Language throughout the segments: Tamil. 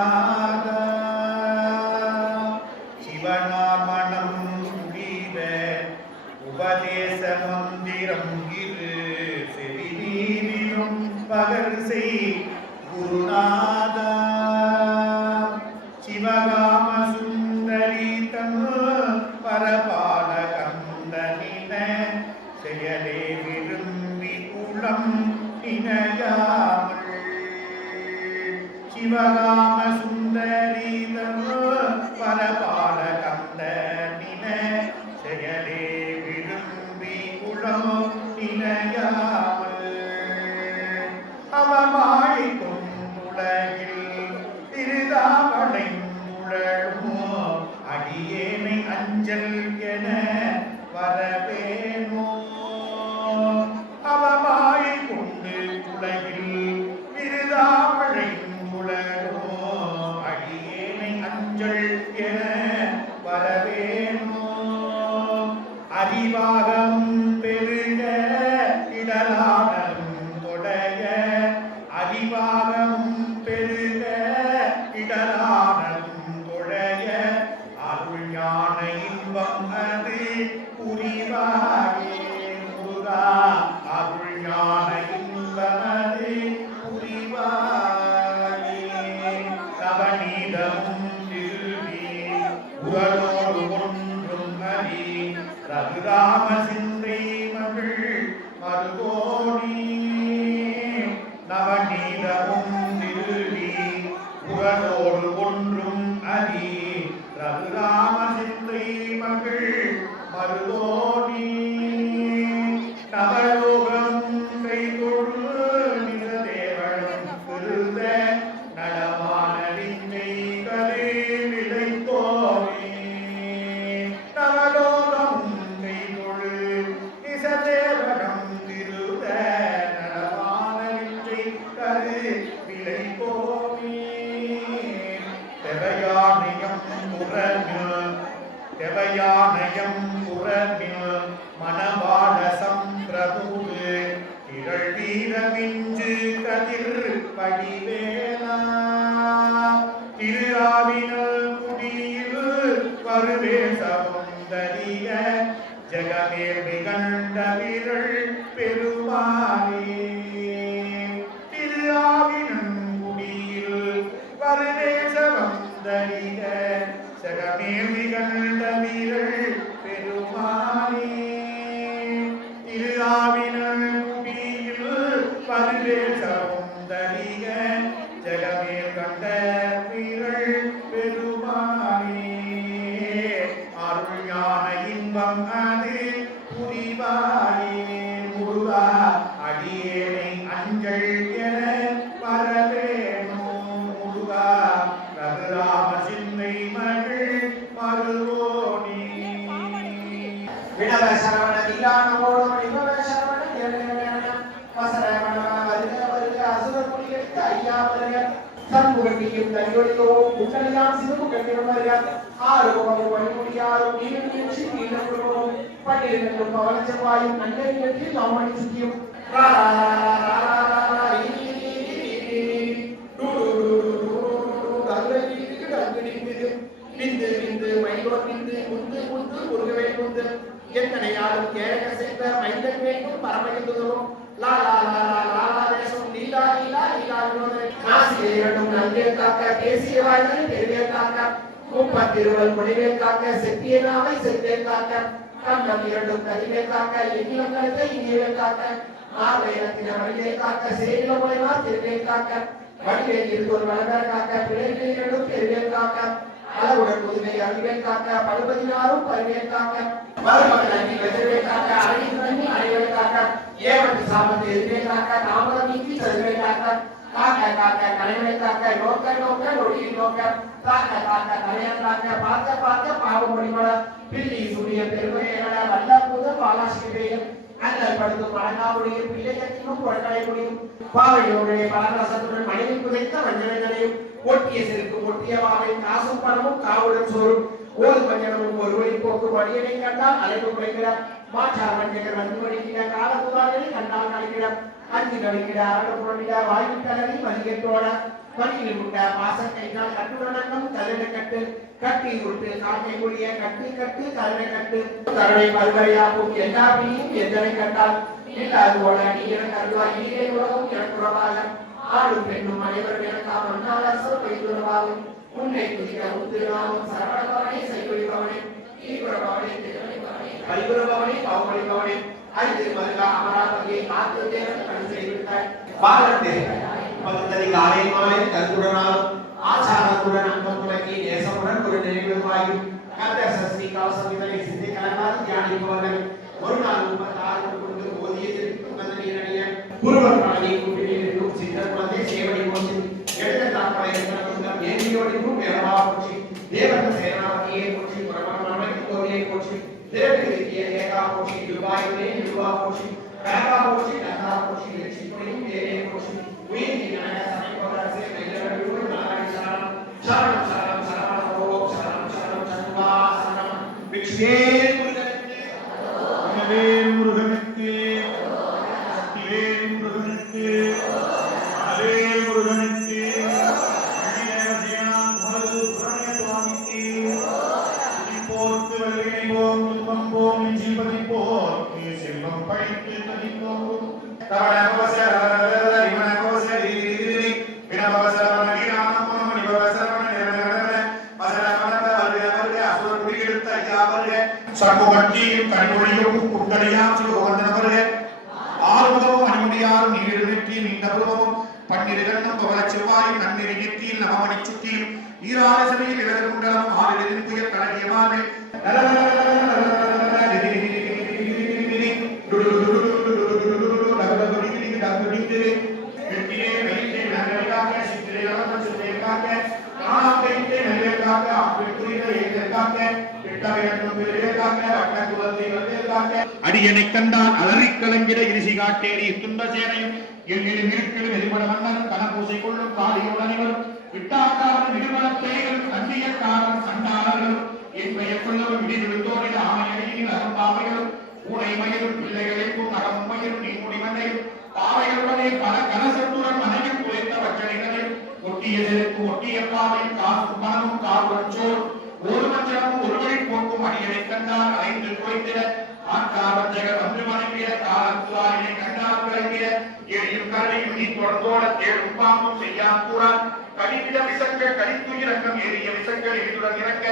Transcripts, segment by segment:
குருநாதா சிவனார் மனம் முடிவ உபதேச மந்திரம் இரு செவி நீரிலும் பகர் செய் குருநாதா சிவகாம சுந்தரி தன் பரபால கந்தனின செயலே விரும்பி குளம் இணையாமல் சிவகாம சுந்தரி தன் பரபால கந்தனின செயலே விரும்பி குளம் இணையாமல் அவமாய் கொண்டுலகில் திருதாவளைந்துழலுமோ அடியேனை அஞ்சல் என வரவேனோ அவமாய் கொண்டு உலகில் திருதாவளைந்துழலுமோ அடியேனை அஞ்சல் என வரவேனோ அறிவாகம் பெருக இடலாடலும் தொடைய அறிவாகம் பெருக இடலாடலும் தொடைய அருள் ஞான இன்பம் அது புரிவாயே முருகா அருள் ஞான இன்பம் அது புரிவாயே தவநீதமும் திருவி உரலோடு ஒன்றும் அறி ரகுராம சிந்தை மகள் மருகோணி நவநீதமும் திருவி உரலோடு ஒன்றும் அறி ரகுராம சிந்தை மகள் மருகோணி நவலோகம் கைகொடு நிசதேவனும் திருத நடமான விந்தை கலை விளைத்தோனே நவலோகம் கைகொடு நிசதேவனம் திருத நடமான விந்தை கலை விளைத்தோனே தேவயானயம் புறமில் மணவாள சம்பிரபுவு திரள் வீரமிஞ்சு கதிர் படிவேலா திருஆவினல் குடியில் வருவேசவும் தரிய ஜகமேல் மிகண்ட விரள் பெருமாளே திருஆவினல் குடியில் வருவேசவும் தரிய ஜகமேல் மிகண்ட விரள் பெருமாளே திருஆவினல் குடியில் வருவேசவும் தரிய ஜகமேல் கண்ட விரள் பெருமாளே அருள் ஞான இன்பம் அது புரிவாயே முருகா அடியேனை அஞ்சல் என வரவேனோ முருகா ரகுராம சிந்தை மகள் மருகோணி விடவ சரவண தில்லான ஓடும் இவவ சரவண ஏழன வசரவண வருக வருக அசுர குடியெடுத்து ஐயா வருக சண்முகத்தியும் தனியொழியோ குண்டலியாம் சிவமுகத்திலும் வருக ஆறுபவம் வழிமுடியாரும் நீரும் நின்று நீளம் கொடுவோம் பட்டிருந்தும் பவன செவ்வாயும் அன்னை வெற்றி நாமணி சுத்தியும் விந்து விந்து மைலோர் விந்து முந்து முந்து முருகவே முந்து எத்தனை யாரும் கேரக செய்த மைந்தன் வேண்டும் பரமகிந்துதரும் லா லா லா லா லா லா வேஷம் லீலா லீலா லீலா வினோதனை நாசியை இரண்டும் நல்கே காக்க பேசிய வாய்களை பெருவே காக்க முப்பத்திருவல் முடிவே காக்க செத்திய நாவை செத்தே காக்க கண்ணம் இரண்டும் கதிவே காக்க எண்ணிலம் கருத்தை இனியவே காக்க ஆர்வையினத்தின வழிவே காக்க சேரில முளைவா திருவே காக்க வழிவே இருந்தோர் வளர்வர் காக்க பிழைகளை இரண்டும் பெருவே காக்க அளவுடன் புதுமை அறிவேன் காக்க பழுபதினாரும் பருவேன் காக்க மறுமகள் அங்கி வெதிர்வேன் காக்க அழிந்து நன்னி அடைவேன் காக்க ஏவட்டு சாமத்து எதிர்வேன் காக்க தாமதம் நீக்கி செல்வேன் காக்க காக்க காக்க கலைவை காக்க நோக்க நோக்க நொடியில் நோக்க காக்க காக்க கலையன் காக்க பார்க்க பார்க்க பாவம் முடிபட பில்லி சூரிய பெருமையட வல்ல புத பாலாசிவேயம் அண்ணல் படுத்தும் மழங்காவுடையும் பிள்ளையத்தினும் பொருட்களை முடியும் பாவையோடைய பலரசத்துடன் மனைவி புதைத்த வஞ்சனைகளையும் ஒட்டிய செருக்கு ஒட்டிய வாவை காசும் பணமும் காவுடன் சோறும் ஓது பஞ்சனமும் ஒரு வழி போக்கு வழியனை கண்டால் அலைவு குறைக்கிறார் மாற்றார் வஞ்சகர் வந்து வடிக்கிற காலத்துவார்களை கண்டால் கழிக்கிறார் அஞ்சு கழிக்கிற அரடு புரண்டிட வாய்விட்டளவி மதிக்கத்தோட பணியில் உண்ட பாசம் கைகால் கட்டுடனங்கம் கல்லணை கட்டு கட்டி உருட்டு காக்கை முடிய கட்டு கட்டு கல்லணை கட்டு கருணை பல்வரையாகும் எல்லாமையும் எத்தனை கண்டால் இல்லாது ஓட நீ எனக்கு அருவாய் நீரே உலகம் எனக்கு உறவாக ஆடும் பெண்ணும் அனைவரும் எனக்காக மன்னாலசோ வைத்துறவாகும் உன்னை துதிக்க உத்திரவாகும் சரவணபவனே செய்வழிபவனே ஈபுரபவனே திருவழிபவனே பரிபுரபவனே பாவழிபவனே ஐந்து மருகா அமராவதியை காத்து தேவன் கண் செய்விட்டாய் பாரதே பக்தரி காலை மாலை கருத்துடனாலும் ஆச்சாரத்துடன் அன்பம் துலக்கி நேசமுடன் ஒரு நினைவுவாயும் கந்த சஸ்தி கவசம் இதனை சிந்தி கலக்காது தியானிப்பவர்கள் ஒரு நாள் 36 கொண்டு ஓதியதற்கு மதனியடைய பூர்வகாலி குடியிலும் சித்த குலத்தை சேவடி போச்சு எழுத தாப்படை என்பதும் ஏனியோடிக்கும் வேறவா போச்சு தேவத சேனாவதியை போச்சு பிரபலமான கோவியை போச்சு திரவிய ஏகா போச்சு துபாயிலே யுவா போச்சு கனகா போச்சு நகா போச்சு லட்சுமியும் வேறே போச்சு உயிர் ஞான சமைப்பவரசே மைலவடிவு நாராயண சரணம் சரணம் சரணம் சரணம் ஓம் சரணம் சரணம் சண்முகா சரணம் விக்ஷ்வே முருகனுக்கு முருகனுக்கு முருகனுக்கு சுவாமிக்கு போர்த்து வல்வினை போம் துன்பம் போம் ஜீவனை போர்த்து செல்வம் பழித்து தனிப்போம் சர்வகட்சியும் கனிமொழியும் குண்டடியாம் சிவகோதனவர்கள் ஆறுமுகமும் அணிமுடியாரும் நீரிழற்றி நீண்டபுரமும் பன்னிருகண்ணும் பவள செவ்வாயும் நன்னெறி நெற்றியில் நவமணி சுற்றியும் ஈராறு சபையில் இளகு குண்டலமும் ஆறிலிருந்து புயல் கலகியமார்கள் அடியனை கண்டான் அலறிக் கலங்கிட இரிசி காட்டேறி துன்ப சேனையும் எண்ணிலும் இருக்கலும் எதிர்பட மன்னரும் கனபூசை கொள்ளும் காலியோடு அனைவரும் விட்டாக்காரன் நிறுவனப் பேய்களும் கண்ணியக்காரன் சண்டாளர்களும் என் பெயர் கொள்ளவும் இடிவிழுந்தோரிட ஆணையடியில் அரும்பாவைகளும் ஊனை மயிலும் பிள்ளைகளுக்கும் அகமும் மயிலும் நீமுடி மண்ணையும் பாவைகளுடனே பல கனசத்துடன் மனையில் குறைந்த வச்சனைகளையும் ஒட்டியதற்கு ஒட்டிய பாவையும் காசும் பணமும் காவுடன் சோர் ஒரு மஞ்சளும் ஒரு வழி போக்கும் அடியனை கண்டால் ஐந்து குறைந்திட ஆட்காவன் ஜெகர் வந்து வணங்கிட காலத்துவாரினை கண்டால் விளங்கிட எரியும் கரணையும் நீ தொடர்ந்தோட தேடும் பாம்பும் செய்யான் கூறான் கடிவிட விசங்கள் கடித்துயிரங்கம் ஏறிய விசங்கள் எரிதுடன் இறக்க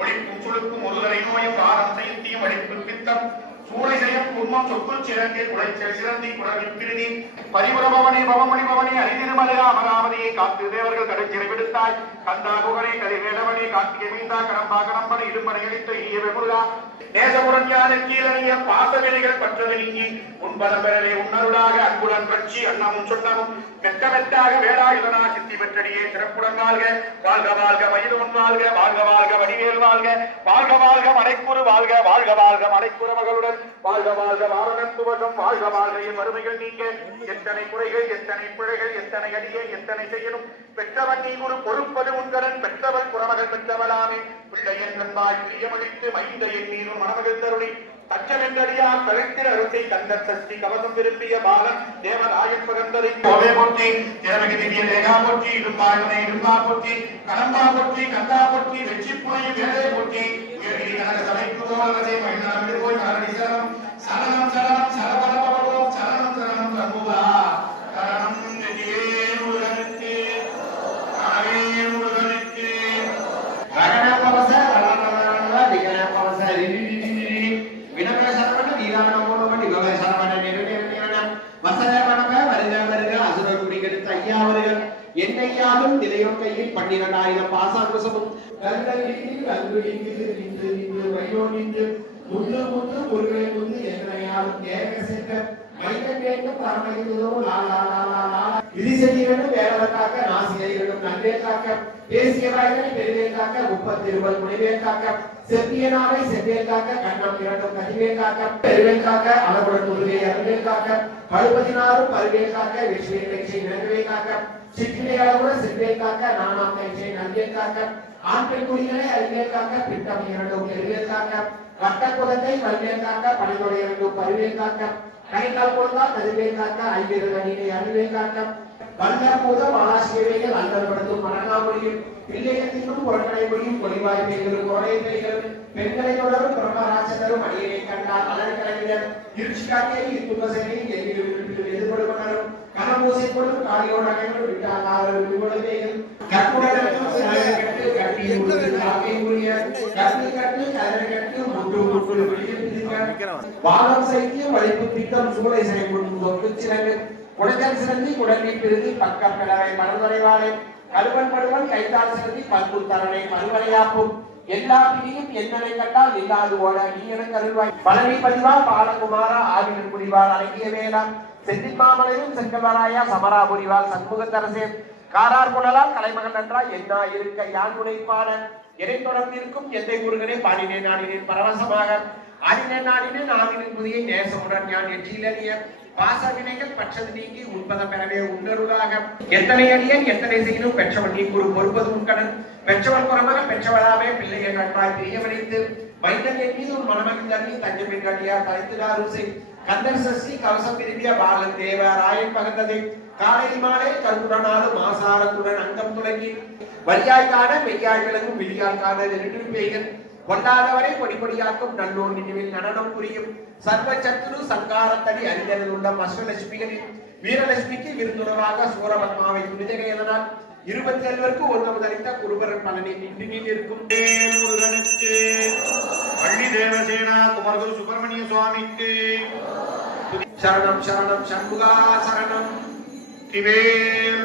ஒளிப்பும் சுழுக்கும் ஒருதலை நோயும் வாரம் சைத்தியம் அடிப்பு பித்தம் சூளை செய்யும் குர்மம் சொக்குள் சிறங்கே குளைச்சல் சிறந்தி குடலில் பிரிதி பரிபுரபவனே பவமணி பவனே அரிதிருமலையா அமராவதியை காத்து தேவர்கள் கடைச்சிறை விடுத்தாய் கந்தா புகழே கலிவேலவனே கார்த்திகை மீந்தா கடம்பா கடம்பனை இடும்பனை அளித்த ஈயவே முருகா நேசமுடன் யான கீழறிய பாசவினைகள் பற்றது நீங்கி உன்பதம் பெறலே உன்னருடாக அன்புடன் பட்சி அன்னமும் சொன்னமும் மெத்த மெத்தாக வேளாயுதனா சித்தி பெற்றடியே சிறப்புடன் வாழ்க வாழ்க வாழ்க மயிலோன் வாழ்க வாழ்க வாழ்க வடிவேல் வாழ்க வாழ்க வாழ்க மலைக்குறு வாழ்க வாழ்க வாழ்க மலைக்குற மகளுடன் வாழ்க வாழ்க வாரணன் துவகம் வாழ்க வாழ்க என் வறுமைகள் நீங்க எத்தனை குறைகள் எத்தனை பிழைகள் எத்தனை அடியை எத்தனை செய்யணும் பெற்றவன் நீ ஒரு பொறுப்பது உன்கடன் பெற்றவள் புறமகள் பெற்றவளாமே பிள்ளையன் நண்பாய் பிரியமளித்து மைந்த என் நீரும் மணமகள் தருணி பச்சமென்றடியா கழுத்திர அருசை கந்த சஷ்டி கவசம் விரும்பிய பாலன் தேவராயன் பகந்தரை கோவே போற்றி திறமைக்கு திவ்ய தேகா போற்றி இடும்பாயுனை இடும்பா போற்றி கடம்பா போற்றி கந்தா போற்றி வெற்றி புனையும் வேலை போற்றி உயர்கிரி கனக சபைக்கு போவதை மகிழ்நாள் விடுவோய் மரணி சரணம் சரணம் சரணம் சரவணபவம் சரணம் சரணம் சண்முகா சரணம் நெஞ்சிலே முருகனுக்கு கனவே முருகனுக்கு ரகண பவச விகண பவச வினவ சரவண வீராண மூலமணி விவக சரவண நிறுவனம் வசன வனக வருக வருக அசுரர் குடிகெடுத்த ஐயா அவர்கள் என்னையாலும் நிலையம் கையில் 12,000 பாசாங்குசமும் கல்கலில் அங்குடிந்து நின்று நின்று வையோ நின்று முந்து முந்து முருகை முந்து என்னையாலும் கேட்க சென்ற மைக்க கேட்கும் பரமகிதோ லாலா லாலா லாலா இது செய்யணும் வேலை காக்க நாசியைகளும் நன்றே காக்க பேசிய வாய்களை பெருவே காக்க 30 முடிவே காக்க செப்பியனாவை செவ்வே காக்க கண்ணம் இரண்டும் கதிவே காக்க பெருவே காக்க அளவுடன் முருகை அருவே காக்க 16 பருவே காக்க விஸ்வே வெற்றி நன்றே காக்க சிற்றினை அளவுடன் செவ்வே காக்க நானாம் கைச்சை நன்றே காக்க ஆண் பெண் குடிகளை அறிவே காக்க பிட்டம் இரண்டும் பெருவே காக்க வட்ட குலத்தை பருவே காக்க பணிதொடை இரண்டும் பருவே காக்க கணிக்கால் கொடுத்தா கதிவே காக்க ஐவேறு அணியை அறிவே காக்க வல்லபோத மாலாசியவைகள் அல்லல்படுத்தும் மனநாமொழியும் பிள்ளையத்தினும் புறக்கடை மொழியும் பொலிவாய் பெய்களும் கோடை பெய்களும் பெண்களை தொடரும் பிரம்மராசனரும் அடியனை கண்டால் அலர் கலைஞர் இருச்சி காட்டியை இத்துவசனையும் எதிர்விட்டு எதிர்படுவனரும் கனமூசைப்படும் காலியோடு அனைவரும் விட்டார்கள் விடுபடுவேகள் கற்புடனும் கட்டு கட்டியில் உள்ளது காக்கை உரிய கட்டு கட்டு கதரை கட்டு முட்டு முட்டு வெளியில் வாதம் சைத்திய வலிப்பு திட்டம் சூளை செய்யப்படும் தொக்கு சிறகு குடஜல் சிறந்தி குடலை பிரிதி பக்க பிளவை மறுவரைவாளை கருவன் படுவன் கைத்தால் சிறந்தி பத்து தரணை மறுவரையாப்பும் எல்லா பிடியும் என்னை கண்டால் இல்லாது ஓட நீ எனக்கு அருள்வாய் பழனி பதிவா பாலகுமாரா ஆவின் புரிவாள் அழகிய வேளாம் செந்தில் மாமலையும் செங்கவராயா சமரா புரிவாள் சண்முகத்தரசே காரார் புனலால் கலைமகன் நன்றா என்ன இருக்க யான் உழைப்பான எதை தொடர்ந்திருக்கும் எந்தை முருகனை பாடினேன் நாடினேன் பரவசமாக ஆடினேன் நாடினேன் ஆவினின் புதியை நேசமுடன் யான் எச்சிலறிய பாச வினைகள் பட்சது நீக்கி உண்பதம் பெறவே உணர்வுதாக எத்தனை அடியன் எத்தனை செய்யணும் பெற்றவன் நீ கூறு பொறுப்பது உட்கடன் பெற்றவன் குறமகள் பெற்றவளாவே பிள்ளையை நன்றாய் பிரியவனைத்து வைத்தன் என் மீது உன் மணமகன் தண்ணி தஞ்சமின் கட்டியார் தலைத்துடாருசை கந்தர் சஷ்டி கவசம் விரும்பிய பாலன் தேவ ராயன் பகந்ததை காலை மாலை கருத்துடனாலும் ஆசாரத்துடன் அங்கம் துளங்கி வலியாய் காண மெய்யாய் விளங்கும் விழியால் காண நெருட்டு பெய்கள் கொண்டாதவரை பொடிப்பொடியாக்கும் நல்லோர் நினைவில் நடனம் புரியும் சர்வ சத்துரு சங்காரத்தடி அறிஞரில் உள்ள அஸ்வலட்சுமிகளின் வீரலட்சுமிக்கு விருந்துணவாக சூரபத்மாவை புனிதகையதனால் 27 ஒன்று முதலித்த குருபரன் பலனை நின்றினில் இருக்கும் முருகனுக்கு பள்ளி தேவசேனா குமரகுரு சுப்பிரமணிய சுவாமிக்கு சரணம் சரணம் சண்முகா சரணம் திவேல்